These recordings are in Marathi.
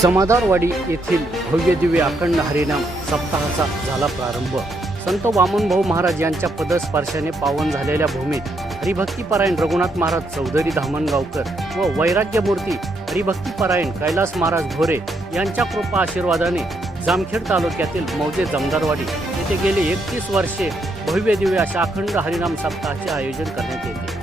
समाधानवाडी येथील भव्य दिव्य अखंड हरिनाम सप्ताहाचा झाला प्रारंभ. संत वामनभाऊ महाराज यांच्या पदस्पर्शाने पावन झालेल्या भूमीत हरिभक्तीपरायण रघुनाथ महाराज चौधरी धामणगावकर व वैराग्यमूर्ती हरिभक्तीपरायण कैलास महाराज भोरे यांच्या कृपा आशीर्वादाने जामखेड तालुक्यातील मौजे जमदारवाडी येथे गेली एकतीस वर्षे भव्य दिव्य अशा अखंड हरिनाम सप्ताहाचे आयोजन करण्यात येते.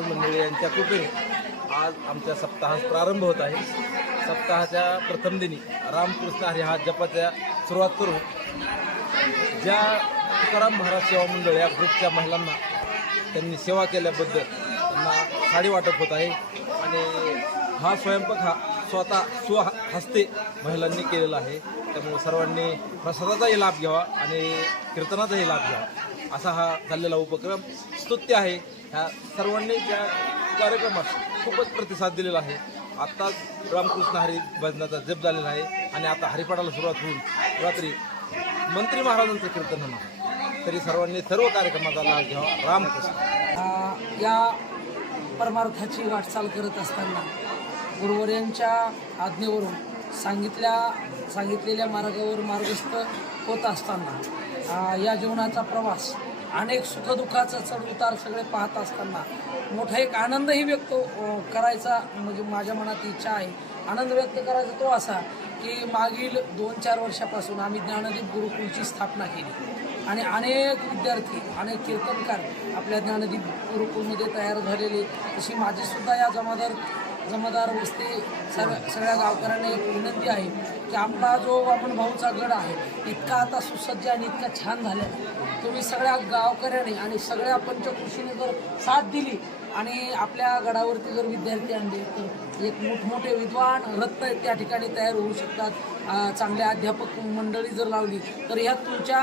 महाराज मंडळी यांच्या कृपेने आज आमच्या सप्ताहास प्रारंभ होत आहे. सप्ताहाच्या प्रथम दिनी रामकृष्ण हरी हा जपाच्या सुरुवात करू. ज्या तुकाराम महाराज सेवा मंडळ या ग्रुपच्या महिलांना त्यांनी सेवा केल्याबद्दल त्यांना साडी वाटप होत आहे. आणि हा स्वयंपाक हा स्वतः स्व हस्ते महिलांनी केलेला आहे. त्यामुळे सर्वांनी प्रसादाचाही लाभ घ्यावा आणि कीर्तनाचाही लाभ घ्यावा. असा हा चाललेला उपक्रम स्तुत्य आहे. ह्या सर्वांनी त्या कार्यक्रमात खूपच प्रतिसाद दिलेला आहे. आत्ताच रामकृष्ण हरी भजनाचा जप झालेला आहे आणि आता हरिपाठाला सुरुवात होऊन रात्री मंत्री महाराजांचं कीर्तन होणार तरी सर्वांनी सर्व कार्यक्रमाचा लाभ घ्यावा. रामकृष्ण. या परमार्थाची वाटचाल करत असताना गुरुवर्यांच्या आज्ञेवरून सांगितल्या सांगितलेल्या मार्गावर मार्गस्थ होत असताना या जीवनाचा प्रवास अनेक सुखदुःखाचा चढ उतार सगळे पाहत असताना मोठा एक आनंदही व्यक्त करायचा म्हणजे माझ्या मनात इच्छा आहे. आनंद व्यक्त करायचा तो असा की मागील दोन चार वर्षापासून आम्ही ज्ञानदीप गुरुकुलची स्थापना केली. आणि अनेक विद्यार्थी अनेक कीर्तनकार आपल्या ज्ञानदीप गुरुकुलमध्ये तयार झालेले तशी माझीसुद्धा या जमादार जमादार वस्ती सर्व सगळ्या गावकऱ्यांना एक विनंती आहे की आपला जो आपण भाऊचा गड आहे इतका आता सुसज्ज आणि इतका छान झालेला तुम्ही सगळ्या गावकऱ्याने आणि सगळ्या पंचकृषीने जर साथ दिली आणि आपल्या गडावरती जर विद्यार्थी आणले तर एक मोठमोठे विद्वान रत्न त्या ठिकाणी तयार होऊ शकतात. चांगल्या चांगले अध्यापक मंडळी जर लावली तर ह्यात तुमच्या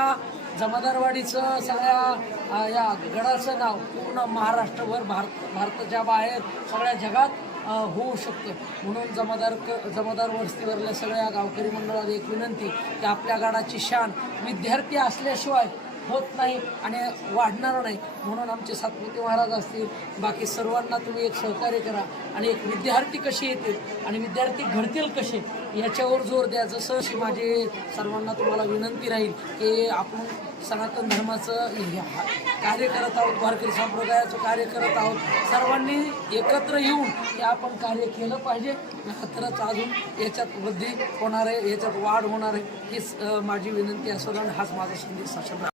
जमादारवाडीचं सगळ्या या गडाचं नाव पूर्ण महाराष्ट्रभर भारत भारताच्या बाहेर सगळ्या जगात होऊ शकतं. म्हणून जमादार क जमादार वस्तीवरल्या सगळ्या गावकरी मंडळाला एक विनंती की आपल्या गाडाची शान विद्यार्थी असल्याशिवाय होत नाही आणि वाढणार नाही म्हणून आमचे सातपुते महाराज असतील बाकी सर्वांना तुम्ही एक सहकार्य करा आणि एक विद्यार्थी कसे येतील आणि विद्यार्थी घडतील कसे याच्यावर जोर द्या. जसं अशी माझी सर्वांना तुम्हाला विनंती राहील की आपण सनातन धर्माचं कार्य करत आहोत वारकरी संप्रदायाचं कार्य करत आहोत. सर्वांनी एकत्र येऊन हे आपण कार्य केलं पाहिजे. तरच अजून याच्यात वृद्धी होणार आहे याच्यात वाढ होणार आहे हीच माझी विनंती असो आणि हाच माझा संदेश. असेल